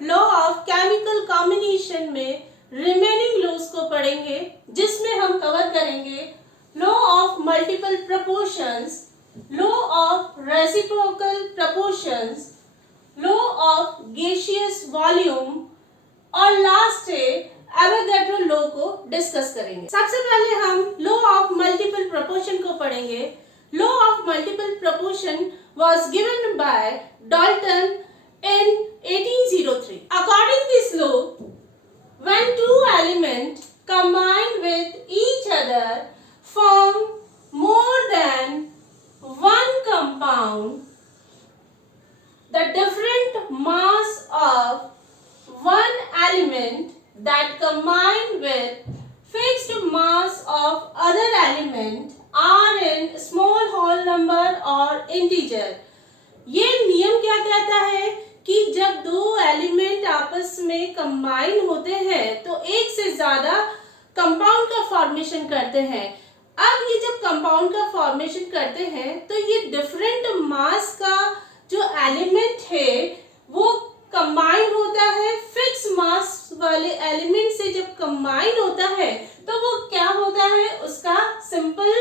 Law of chemical combination में remaining laws को पढ़ेंगे, जिसमें हम कवर करेंगे law of multiple proportions, law of reciprocal proportions, law of gaseous volume और लास्ट है एवोगैड्रो लॉ को डिस्कस करेंगे। सबसे पहले हम लॉ ऑफ मल्टीपल प्रपोर्शन को पढ़ेंगे। Law of multiple proportion was given by Dalton in 1803. According to this law, when two elements combine with each other form more than one compound, the different mass of one element that combine with fixed mass of other element are in small whole number और integer। ये नियम क्या कहता है कि जब दो element आपस में कंबाइन होते हैं तो एक से ज्यादा कंपाउंड का फॉर्मेशन करते हैं। अब ये जब कंपाउंड का फॉर्मेशन करते हैं तो ये डिफरेंट मास का जो एलिमेंट है वो कंबाइन होता है फिक्स मास वाले एलिमेंट से। जब कंबाइन होता है तो वो क्या होता है, उसका सिंपल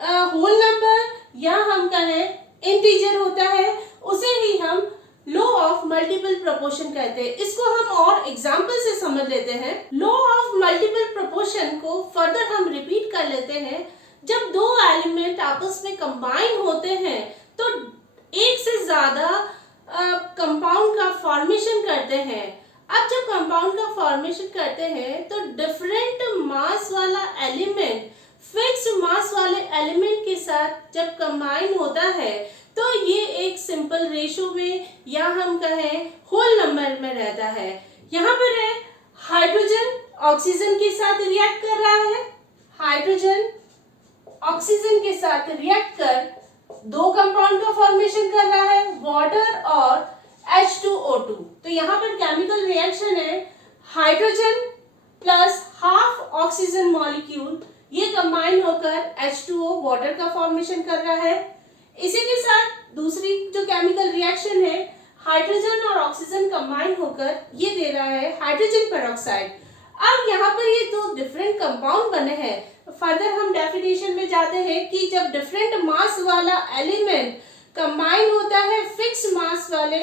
होल नंबर या हम कहें इंटीजर होता है। उसे ही हम लॉ ऑफ मल्टीपल प्रोपोर्शन कहते हैं। इसको हम और एग्जांपल से समझ लेते हैं। लॉ ऑफ मल्टीपल प्रोपोर्शन को फर्दर हम रिपीट कर लेते हैं। जब दो एलिमेंट आपस में कंबाइन होते हैं तो एक से ज्यादा कंपाउंड का फॉर्मेशन करते हैं। अब जब कंपाउंड का फॉर्मेशन करते हैं तो डिफरेंट मास वाला एलिमेंट फिक्स मास वाले एलिमेंट के साथ जब कंबाइन होता है तो ये एक सिंपल रेशो में या हम कहें होल नंबर में रहता है। यहाँ पर है हाइड्रोजन ऑक्सीजन के साथ रिएक्ट कर रहा है। हाइड्रोजन ऑक्सीजन के साथ रिएक्ट कर दो कंपाउंड का फॉर्मेशन कर रहा है, वाटर और H2O2। तो यहाँ पर केमिकल रिएक्शन है hydrogen plus half oxygen molecule, ये कंबाइन होकर H2O वाटर का फॉर्मेशन कर रहा है। इसी के साथ दूसरी जो केमिकल रिएक्शन है हाइड्रोजन और ऑक्सीजन कंबाइन होकर ये दे रहा है हाइड्रोजन पेरोक्साइड। अब यहाँ पर ये दो डिफरेंट कंपाउंड बने हैं। फर्दर हम डेफिनेशन में जाते हैं कि जब डिफरेंट मास वाला एलिमेंट कंबाइन होता है फिक्स मास वाले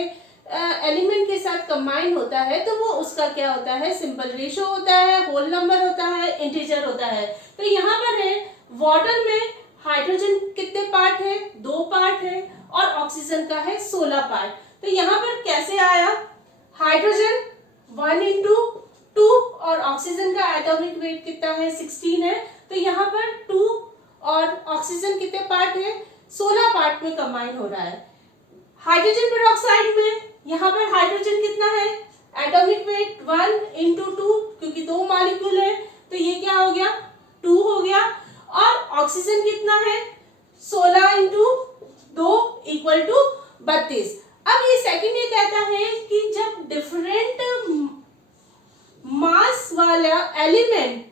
एलिमेंट के साथ कंबाइन होता है तो वो उसका क्या होता है, सिंपल रेशो होता है, होल नंबर होता है, इंटीजर होता है। तो यहाँ पर है वाटर में हाइड्रोजन कितने पार्ट है, 2 पार्ट है और ऑक्सीजन का है 16 पार्ट। तो यहाँ पर कैसे आया, हाइड्रोजन 1/2 और ऑक्सीजन का एटॉमिक वेट कितना है 16 है। तो यहाँ पर 2 और ऑक्सीजन कितने पार्ट है, 16 पार्ट में कंबाइन हो रहा है। हाइड्रोजन पेरोक्साइड में यहाँ पर हाइड्रोजन कितना है, एटॉमिक वेट 1/2 क्योंकि 2 मॉलिक्यूल है तो ये क्या हो गया 2 हो गया। और ऑक्सीजन कितना है 16/2 = 32। अब ये सेकंड ये कहता है कि जब डिफरेंट मास वाला एलिमेंट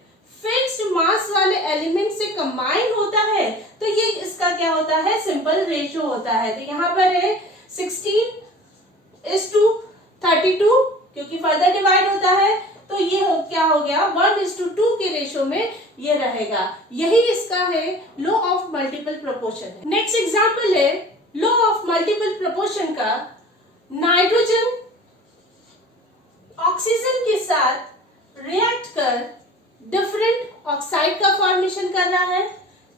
फिक्स्ड मास वाले एलिमेंट से कंबाइन होता है तो ये इसका क्या होता है, सिंपल रेशियो होता है। तो यहाँ पर है 16:32 क्योंकि फर्दर डिवाइड होता है तो ये क्या हो गया 1:2 के रेशियो में ये रहेगा। यही इसका है लॉ ऑफ मल्टीपल प्रोपोर्शन है। नेक्स्ट एग्जांपल है लॉ ऑफ मल्टीपल प्रोपोर्शन का। नाइट्रोजन ऑक्सीजन के साथ रिएक्ट कर डिफरेंट ऑक्साइड का फॉर्मेशन कर रहा है,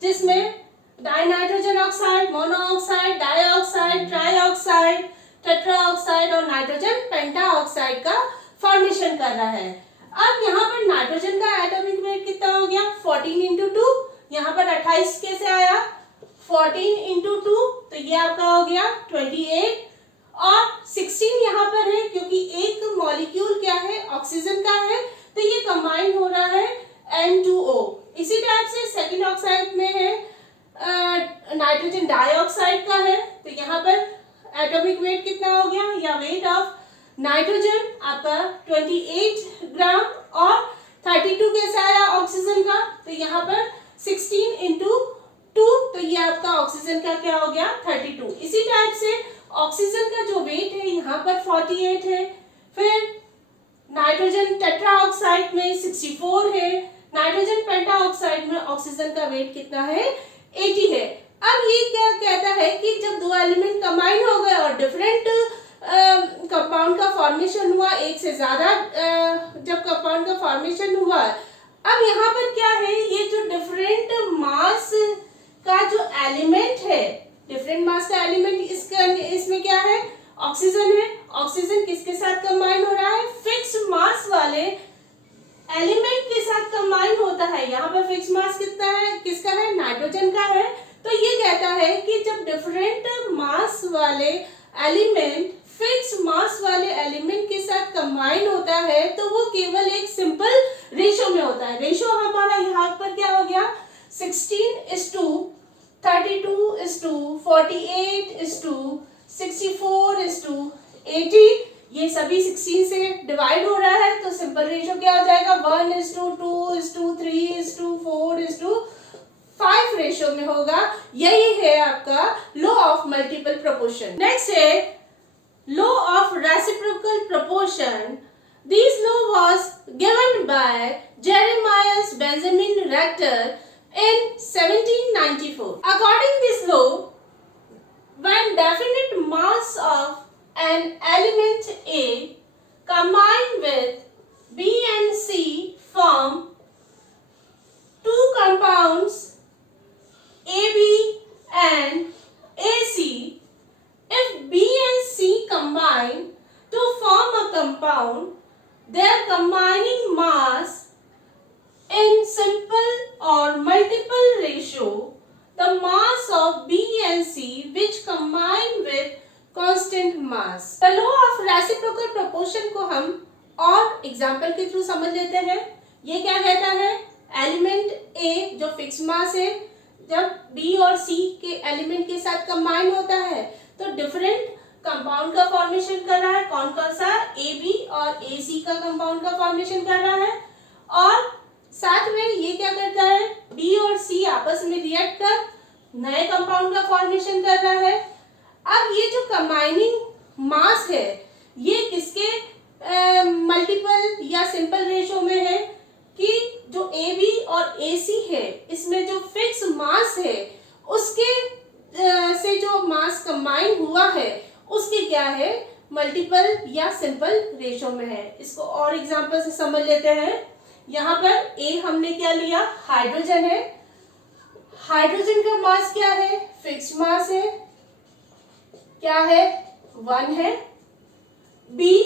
जिसमें dinitrogen oxide, monoxide, dioxide, trioxide, tetroxide और नाइट्रोजन पेंटाऑक्साइड का फॉर्मेशन कर रहा है। अब यहाँ पर नाइट्रोजन का एटॉमिक वेट कितना हो गया 14/2। यहाँ पर 28 कैसे आया, 14/2 तो ये आपका हो गया 28 और 16 यहाँ पर है क्योंकि एक मॉलिक्यूल क्या है ऑक्सीजन का है तो ये कंबाइन हो रहा है N2O। इसी टाइप से सेकंड ऑक्साइड में है नाइट्रोजन डाइऑक्साइड का है तो यहाँ पर एटॉमिक वेट कितना हो गया या वेट ऑफ नाइट्रोजन आपका 28 ग्राम और 32 कैसे आया ऑक्सीजन का तो यहाँ पर 16/2 तो ये आपका ऑक्सीजन का क्या हो गया 32। इसी टाइप से ऑक्सीजन का जो वेट है यहाँ पर 48 है, फिर नाइट्रोजन टेट्राऑक्साइड में 64 है, नाइट्रोजन पेंटाऑक्साइड में ऑक्सीजन का वेट कितना है 80 है। अब ये क्या कहता है कि जब दो एलिमेंट कंबाइन हो गए और डिफरेंट कंपाउंड का फॉर्मेशन हुआ, एक से ज्यादा जब कंपाउंड का फॉर्मेशन हुआ, अब यहाँ पर क्या है, ये जो डिफरेंट मास का जो एलिमेंट है, डिफरेंट मास का एलिमेंट इसमें क्या है, ऑक्सीजन है। ऑक्सीजन किसके साथ कंबाइन हो रहा है, फिक्स मास वाले एलिमेंट के साथ कंबाइन होता है। यहाँ पर फिक्स मास कितना है, किसका है, नाइट्रोजन का है। तो ये कहता है कि जब डिफरेंट मास वाले एलिमेंट फिक्स मास वाले एलिमेंट के साथ कंबाइन होता है तो वो केवल एक सिंपल रेशो में होता है। रेशो हमारा यहाँ पर क्या हो गया, 16:32:48:64:80, ये सभी 16 से डिवाइड हो रहा है तो सिंपल रेशो क्या हो जाएगा, 1:2:3:4:5 रेशो में होगा। यही है आपका law of multiple proportion. Next है law of reciprocal proportion. This law was given by Jeremias Benjamin Rector in 1794. According to this law, when definite mass of an element A combined with B and C form two compounds AB and AC, if B and C combine to form a compound, their combining mass in simple or multiple ratio, the mass of B and C which combine with constant mass. The law of reciprocal proportion को हम और example के through समझ लेते हैं। ये क्या कहता है, एलिमेंट A जो फिक्स मास है, जब B और C के एलिमेंट के साथ कंबाइन होता है तो डिफरेंट कंपाउंड का फॉर्मेशन कर रहा है। कौन कौन सा, AB और AC का कंपाउंड का फॉर्मेशन कर रहा है। और साथ में ये क्या करता है, B और C आपस में रिएक्ट कर नए कंपाउंड का फॉर्मेशन कर रहा है। अब ये जो कंबाइनिंग मास है ये किसके मल्टीपल या सिंपल रेशो में है, कि जो AB और AC है इसमें जो फिक्स मास है उसके से जो मास कंबाइन हुआ है उसके क्या है, मल्टीपल या सिंपल रेशो में है। इसको और एग्जांपल से समझ लेते हैं। यहाँ पर A हमने क्या लिया, हाइड्रोजन है। हाइड्रोजन का मास क्या है, फिक्स मास है, क्या है, 1 है। B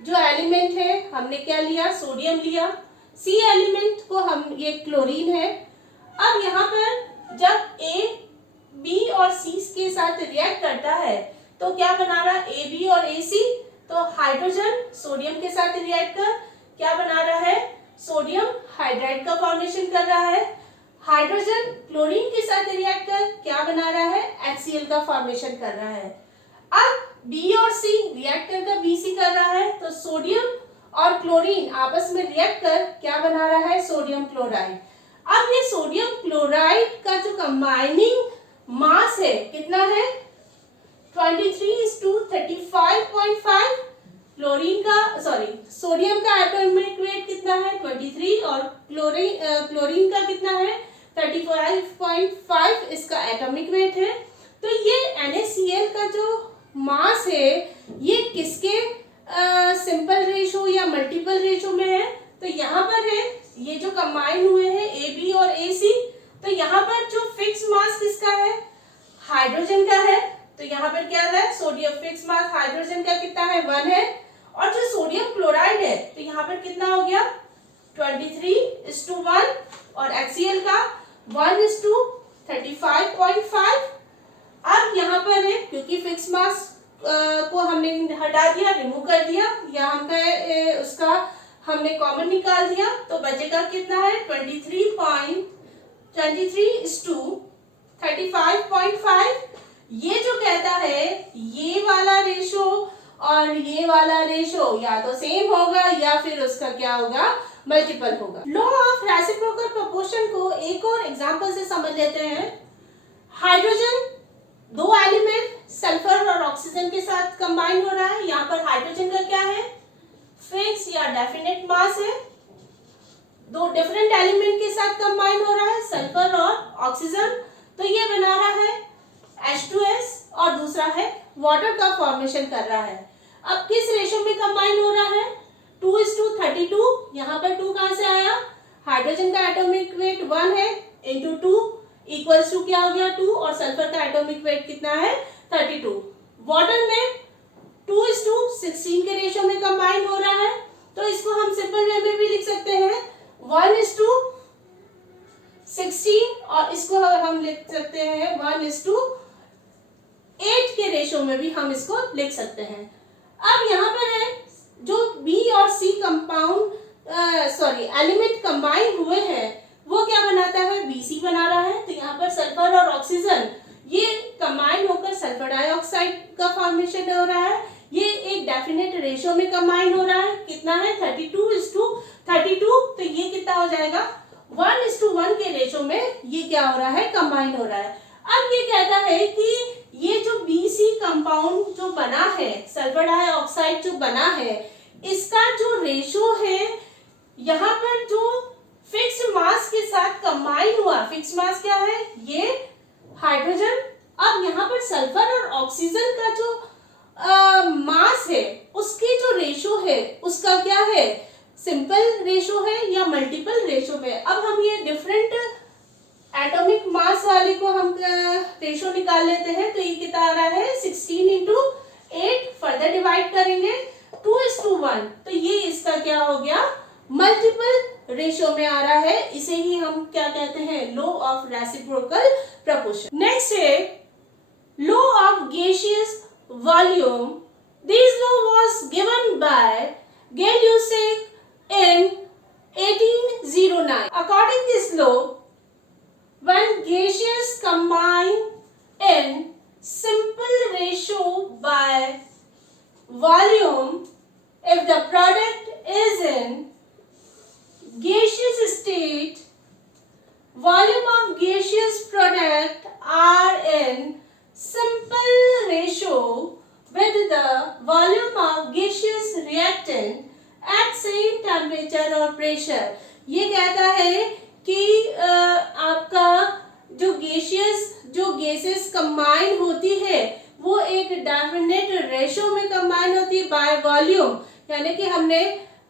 जो एलिमेंट है हमने क्या लिया, सोडियम लिया। C एलिमेंट को हम, ये क्लोरीन है। अब यहाँ पर जब A B और C के साथ रिएक्ट करता है तो क्या बना रहा है, AB और AC, तो हाइड्रोजन सोडियम के साथ रिएक्ट कर क्या बना रहा है, सोडियम हाइड्राइड का फॉर्मेशन कर रहा है। हाइड्रोजन क्लोरीन के साथ रिएक्ट कर क्या बना रहा है, HCl का फॉर्मेशन कर रहा है। अब B और C रिएक्ट कर BC कर रहा है तो सोडियम और क्लोरीन आपस में रिएक्ट कर क्या बना रहा है, सोडियम क्लोराइड। अब ये सोडियम क्लोराइड का जो कंबाइनिंग मास है कितना है, 23:35.5। क्लोरीन का सोडियम का एटॉमिक वेट कितना है, 23, और क्लोरीन का कितना है, 35.5 इसका एटॉमिक वेट है। तो ये NaCl का जो मास है ये किसके सिंपल रेशो या मल्टीपल रेशो में है, तो यहाँ पर है ये जो कंबाइन हुए हैं AB और AC, तो यहाँ पर जो फिक्स मास किसका है, हाइड्रोजन का है। तो यहाँ पर क्या है, सोडियम फिक्स मास हाइड्रोजन का कितना है, 1 है। और जो सोडियम क्लोराइड है तो यहाँ पर कितना हो गया, 23:1, और HCl का 1:35.5। अब यहाँ पर है क्योंकि फिक्स मास को हमने हटा दिया, रिमूव कर दिया, या उसका हमने कॉमन निकाल दिया, तो बचेगा कितना है, 23:35.5। ये जो कहता है ये वाला रेशो और ये वाला रेशो या तो सेम होगा या फिर उसका क्या होगा, मल्टीपल होगा। लॉ ऑफ रेसिप्रोकल प्रोपोर्शन को एक और एग्जांपल से समझ लेते हैं। हाइड्रोजन, दो एलिमेंट सल्फर और ऑक्सीजन के साथ कंबाइन हो रहा है। यहाँ पर हाइड्रोजन का क्या है, फिक्स या डेफिनेट मास है, दो डिफरेंट एलिमेंट के साथ कंबाइन हो रहा है, सल्फर और ऑक्सीजन, तो ये बना रहा है H2S और दूसरा है वाटर का फॉर्मेशन कर रहा है। अब किस रेशो में कंबाइन हो रहा है? 2:32। यहाँ पर 2 कहाँ से आया? हाइड्रोजन का एटॉमिक वेट 1 है, इंटू 2 इक्वल्स टू क्या हो गया 2, और सल्फर का एटॉमिक वेट कितना है 32। वाटर में 2:16 के रेशो में कंबाइन हो रहा है, तो इसको हम सिंपल वे में भी लिख सकते हैं 1:16, और इसको हम लिख सकते हैं 1:8 के रेशो में भी हम इसको लिख सकते हैं। अब यहाँ पर है जो बी और सी कंपाउंड एलिमेंट कंबाइन हुए हैं वो क्या बनाता है? BC बना रहा है। तो यहाँ पर सल्फर और ऑक्सीजन ये कंबाइन होकर सल्फर डाइऑक्साइड का फॉर्मेशन हो रहा है। ये एक डेफिनेट रेशो में कंबाइन हो रहा है, कितना है 32:32। तो ये कितना हो जाएगा 1:1 के रेशो में ये क्या हो रहा है? कंबाइन हो रहा है। अब ये कहता है कि ये जो BC कंपाउंड जो बना है, सल्फर डाइऑक्साइड जो बना है, इसका जो रेशो है यहाँ पर जो फिक्स्ड मास के साथ कंबाइन हुआ, फिक्स्ड मास क्या है? ये हाइड्रोजन। अब यहाँ पर सल्फर और ऑक्सीजन का जो मास है उसकी जो रेशो है उसका क्या है? सिंपल रेशो है या मल्टीपल रेशो में? अब हम ये डिफरेंट एटॉमिक मास वाले को हम रेशो निकाल लेते हैं, तो ये कितना आ रहा है 16:8। फर्दर डिवाइड करेंगे 2:1, तो ये इसका क्या हो गया? मल्टीपल रेशो में आ रहा है। इसे ही हम क्या कहते हैं? Law of reciprocal proportion. Next है law of gaseous volume. This law was given by Gay Lussac in 1809. According this law, when gaseous combine in simple ratio by volume, if the product is in gaseous state, volume of gaseous product are in simple ratio with the volume of gaseous reactant at same temperature और pressure। ये कहता है कि आपका जो gases combine होती है वो एक डेफिनेट रेशो में कंबाइन होती है बाय वॉल्यूम, यानी कि हमने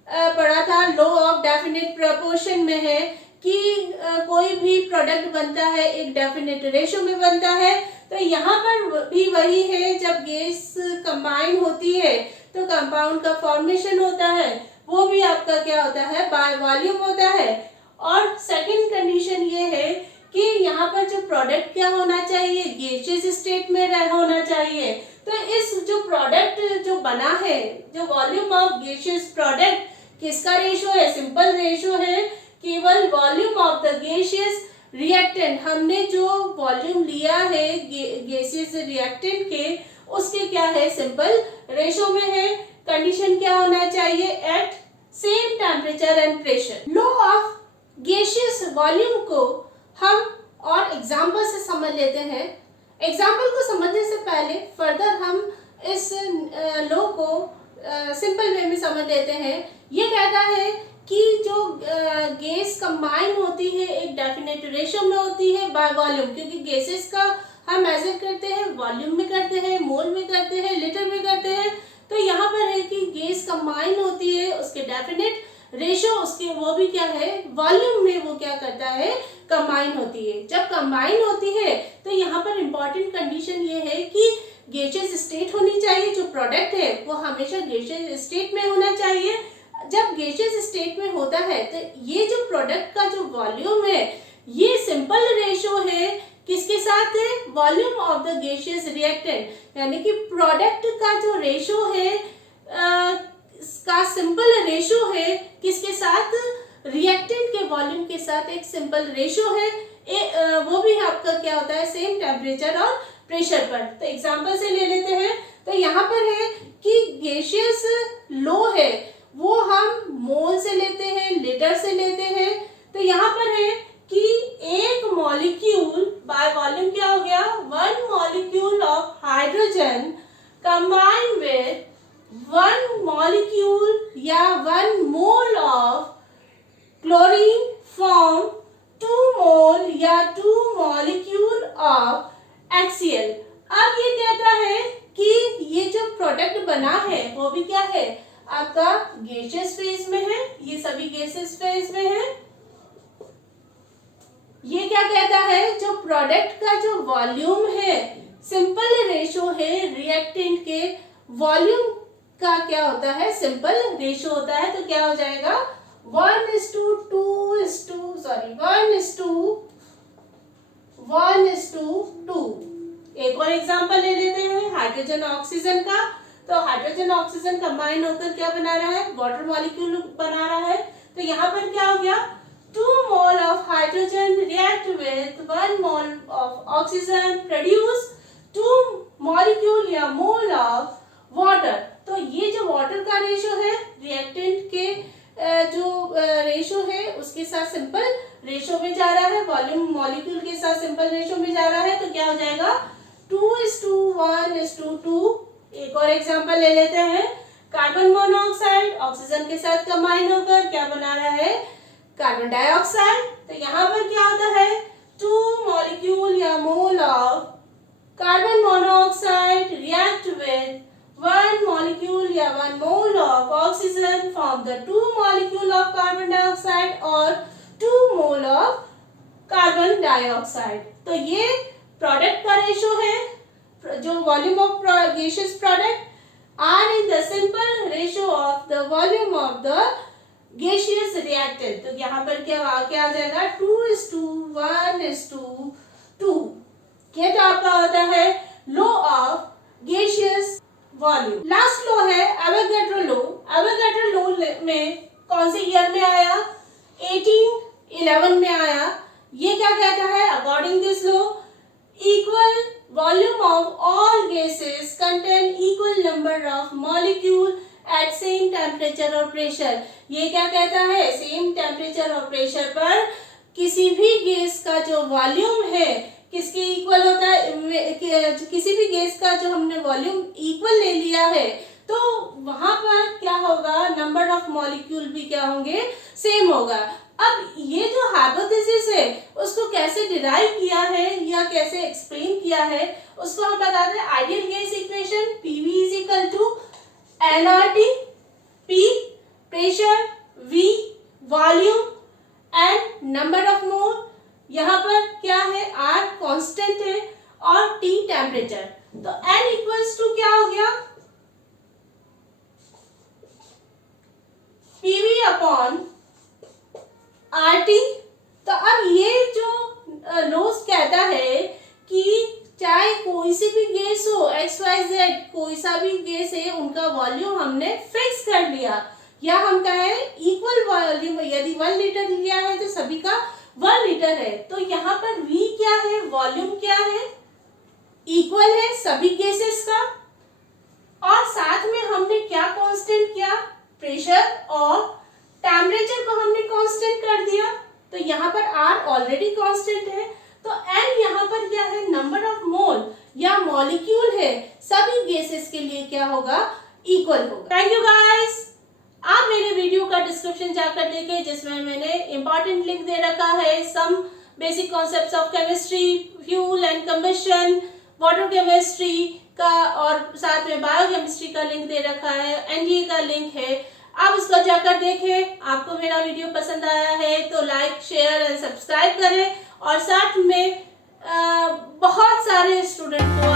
पढ़ा था लॉ ऑफ डेफिनेट प्रोपोर्शन में है कि कोई भी प्रोडक्ट बनता है एक डेफिनेट रेशो में बनता है। तो यहाँ पर भी वही है, जब गैस कंबाइन होती है तो कंपाउंड का फॉर्मेशन होता है, वो भी आपका क्या होता है? बाय वॉल्यूम होता है। और सेकंड कंडीशन ये है कि यहाँ पर जो प्रोडक्ट क्या होना चाहिए? गैसियस स्टेट में होना चाहिए। तो इस जो प्रोडक्ट जो बना है, जो वॉल्यूम ऑफ गैसियस प्रोडक्ट किसका रेशो है? सिंपल रेशो है, केवल volume of the gaseous reactant. हमने जो वॉल्यूम लिया है गैसियस रिएक्टेंट के, उसके क्या है? सिंपल रेशो में है। कंडीशन क्या होना चाहिए? At same temperature and pressure. Law of gaseous volume को हम और एग्जाम्पल से समझ लेते हैं। एग्जाम्पल को समझने से पहले फर्दर हम इस लॉ को सिंपल वे में समझ लेते हैं। ये कहता है कि जो गैस कंबाइन होती है एक डेफिनेट रेशो में होती है बाय वॉल्यूम, क्योंकि गैसेस का हम मेजर करते हैं वॉल्यूम में करते हैं, मोल में करते हैं, लीटर में करते हैं। तो यहाँ पर है कि गैस कंबाइन होती है, उसके डेफिनेट रेशो उसके वो भी क्या है? वॉल्यूम में वो क्या करता है? कंबाइन होती है। जब कंबाइन होती है तो यहाँ पर इंपॉर्टेंट कंडीशन ये है कि गैसियस स्टेट होनी चाहिए। जो प्रोडक्ट है वो हमेशा गैसियस स्टेट में होना चाहिए। जब गैसियस स्टेट में होता है तो ये जो प्रोडक्ट का जो वॉल्यूम है ये सिंपल रेशो है किसके साथ है? Volume of the gaseous reactant, यानी कि प्रोडक्ट का जो रेशो है का सिंपल रेशो है किसके साथ? रिएक्टेंट के वॉल्यूम के साथ एक सिंपल रेशो है। वो भी आपका क्या होता है? सेम टेम्परेचर और प्रेशर पर। तो एग्जांपल से ले लेते हैं। तो यहाँ पर है कि गैसियस लो है वो हम मोल से लेते हैं, लीटर से लेते हैं। तो यहाँ पर है कि एक मॉलिक्यूल बाय वॉल्यूम क्या हो गया? 1 molecule of hydrogen combine with 1 molecule या of HCl। अब ये कहता है कि ये जो प्रोडक्ट बना है वो भी क्या है, आपका गैसियस फेज में है, ये सभी गैसियस फेज में है। ये क्या कहता है, जो प्रोडक्ट का जो वॉल्यूम है, सिंपल रेशो है रिएक्टेंट के वॉल्यूम का क्या होता है, सिंपल रेशो होता है। तो क्या हो जाएगा 1:2। एक और एग्जांपल ले लेते हैं हाइड्रोजन ऑक्सीजन का। तो हाइड्रोजन ऑक्सीजन कंबाइन होकर क्या बना रहा है, वाटर मॉलिक्यूल बना रहा है। तो यहाँ पर क्या हो गया, 2 mole of hydrogen react with 1 mole of oxygen produce 2 molecule या मोल ऑफ वाटर। तो ये जो वाटर का रेशो है रिएक्टेंट के जो रेशो है उसके साथ सिंपल रेशो में जा रहा है, वॉल्यूम मॉलिक्यूल के साथ सिंपल रेशो में जा रहा है। तो क्या हो जाएगा 2:1:2। एक और एग्जांपल ले लेते हैं, कार्बन मोनोऑक्साइड ऑक्सीजन के साथ कंबाइन होकर क्या बना रहा है, कार्बन डाइऑक्साइड। तो यहाँ पर क्या होता है 2 मॉलिक्यूल या mole of carbon monoxide react with 1 molecule या 1 mole of oxygen form the 2 molecule of carbon dioxide और 2 mole of carbon dioxide। तो ये प्रोडक्ट का रेशो है, जो volume of gaseous product are in the simple ratio of the volume of the gaseous reactant। तो यहाँ पर क्या आ जाएगा 2:1:2। ये तो आपका होता है law of gaseous volume. Last law है एवोगैड्रो लॉ। एवोगैड्रो लॉ में कौन से ईयर में आया, 1811 में आया। ये क्या कहता है, according this law equal volume of all gases contain equal number of molecule eight same temperature और प्रेशर। ये क्या कहता है, सेम टेम्परेचर और प्रेशर पर किसी भी गैस का जो वॉल्यूम है किसके इक्वल होता है, किसी भी गैस का जो हमने वॉल्यूम इक्वल ले लिया है तो वहां पर क्या होगा, नंबर ऑफ मॉलिक्यूल भी क्या होंगे, सेम होगा। अब ये जो हाइपोथेसिस है उसको कैसे डिराइव किया है या कैसे एक्सप्लेन किया है उसको हम बताते हैं ideal gas equation, PV = nRT, P pressure, V volume and number of mole. यहाँ पर क्या है, R कांस्टेंट है और T टेम्परेचर। तो N = क्या हो गया, PV/RT। तो अब ये जो लॉस कहता है कि चाहे कोई सी भी गैस हो, XYZ कोई सा भी गैस है, उनका वॉल्यूम हमने फिक्स कर लिया, या हम कहें इक्वल वॉल्यूम, यदि 1 लीटर लिया है तो सभी का 1 लीटर है। तो यहाँ पर V क्या है, वॉल्यूम क्या है, इक्वल है सभी गैसेस का, और साथ में हमने क्या कांस्टेंट किया, प्रेशर और टेम्परेचर को हमने कांस्टेंट कर दिया। तो यहाँ पर R ऑलरेडी कांस्टेंट है, तो N यहाँ पर क्या है, नंबर ऑफ मोल या मॉलिक्यूल है, सभी गैसेस के लिए क्या होगा, इक्वल होगा। Thank you guys. आप मेरे वीडियो का डिस्क्रिप्शन जाकर देखें जिसमें मैंने इंपॉर्टेंट लिंक दे रखा है, some basic concepts of chemistry, fuel and combustion, water chemistry का, और साथ में बायोकेमिस्ट्री का लिंक दे रखा है, NDA का लिंक है, आप उसको जाकर देखें। आपको मेरा वीडियो पसंद आया है तो लाइक, शेयर एंड सब्सक्राइब करें, और साथ में बहुत सारे स्टूडेंट को